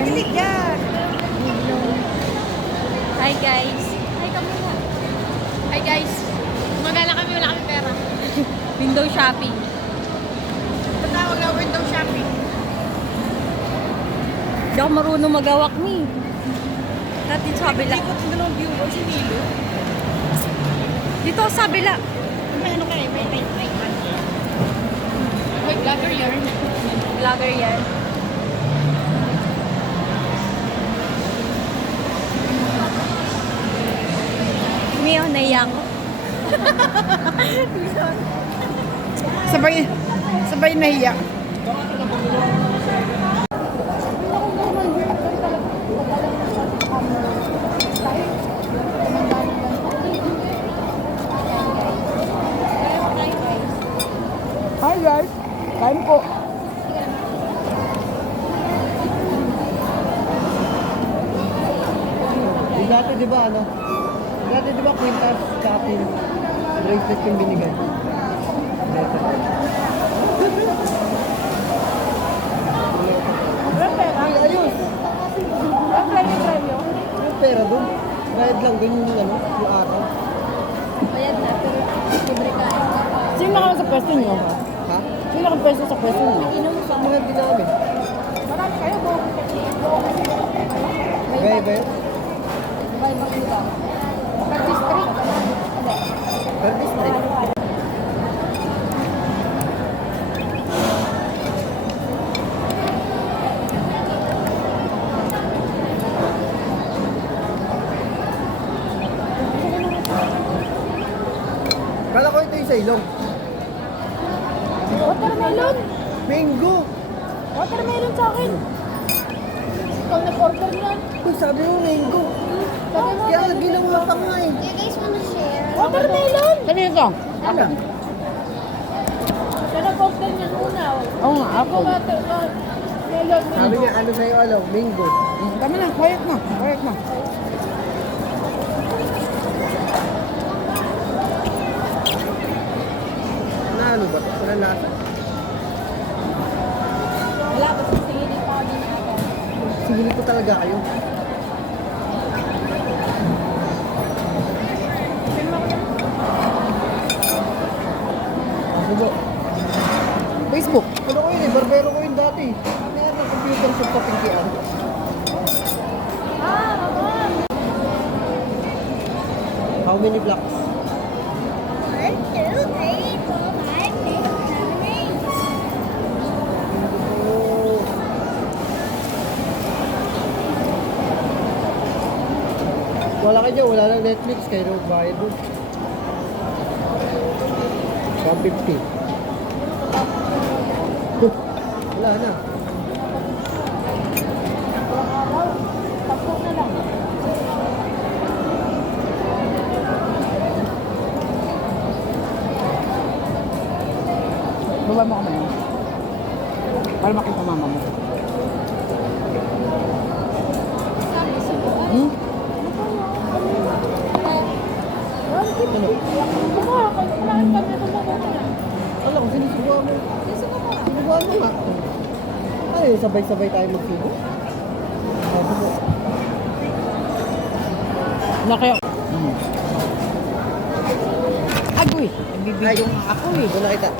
Tagilid yan. Hi guys. Hi ka muna. Hi guys. Magala kami, wala kami pera. Window shopping. Patawag na window shopping. Hindi ako marunong magawak ni. Dati sa kabila. Ikot ng dalawang viewers, si Nilo. Dito sa kabila. May ano kayo, may night. May vlogger yan. Vlogger yan. Mio, naiyak ko. Sabay nahiya. Hi guys, kain po. Dati di ba ano? Dati di ba kwintas copy bracelet yung binigay? Ay, ayos! Yung pera dun. Bayad lang dun yung ano, yung araw. Bayad na, pero libre ka. Sino na sa pwesto niyo? Ha? Sino na pwesto sa pwesto niyo? Inom sa Mga din namin. Marami kayo po. Gaya ba yun? May makita. Per district. Per district. Kala ko ito yung sa ilong. Watermelon. Mango! Watermelon sa akin. Ikaw na-order niyan. Uy, sabi mo mango. Sabi mo, Kaya ginawa pa nga eh. You guys wanna share? watermelon. Kanino ito? Ano? Siya na-order niyan una. Oo nga, Ako watermelon. Sabi niya, ano sa'yo alam? Mango. Tama na, quiet na. Quiet na. Ano ba ito? Wala lasa. Wala ba sa singilin pa din ako? Sigili ko talaga kayo. Ano? Facebook. Ano ko yun eh? Barbero ko yun dati. Kaya ng computer shop sa Pinkian. How many blocks? 1, 2, 3, 4, 5, 6, 7, 8. Oh. Wala ka dyan, wala lang Netflix, kaya nung bayad doon. 150. Wala na. Tapos na lang. Baba mo kamay. Para makita mama mo. Hmm? Wala ko, sinusubuan mo. Sinusubuan mo nga. Ay, sabay-sabay tayo magsubo. Sabi mo. Nakaya. Agoy, nagbibidyo nga ako eh. Doon na kita.